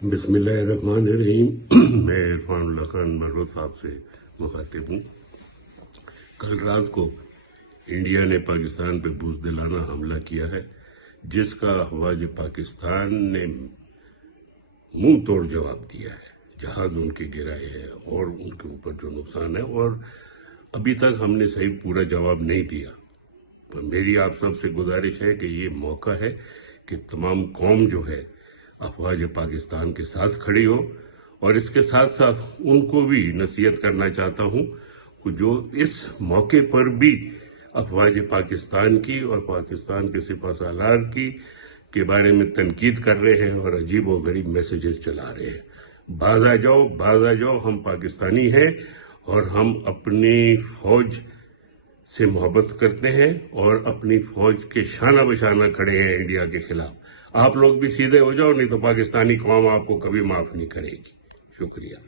बिस्मिल्लाहिर्रहमानिर्रहीम। मैं इरफान उल्लाह खान मरवत साहब से मुखातिब हूँ। कल रात को इंडिया ने पाकिस्तान पे बुज़दिलाना हमला किया है, जिसका अफवाज पाकिस्तान ने मुंह तोड़ जवाब दिया है। जहाज उनके गिराए हैं और उनके ऊपर जो नुकसान है, और अभी तक हमने सही पूरा जवाब नहीं दिया। पर मेरी आप सबसे गुजारिश है कि ये मौका है कि तमाम कौम जो है अफवाज पाकिस्तान के साथ खड़ी हो, और इसके साथ साथ उनको भी नसीहत करना चाहता हूँ जो इस मौके पर भी अफवाज पाकिस्तान की और पाकिस्तान के सिपहसालार की के बारे में तनकीद कर रहे हैं और अजीब और गरीब मैसेजेस चला रहे हैं। बाज आ जाओ, हम पाकिस्तानी हैं और हम अपनी फौज से मोहब्बत करते हैं और अपनी फौज के शाना बशाना खड़े हैं इंडिया के खिलाफ। आप लोग भी सीधे हो जाओ, नहीं तो पाकिस्तानी कौम आपको कभी माफ नहीं करेगी। शुक्रिया।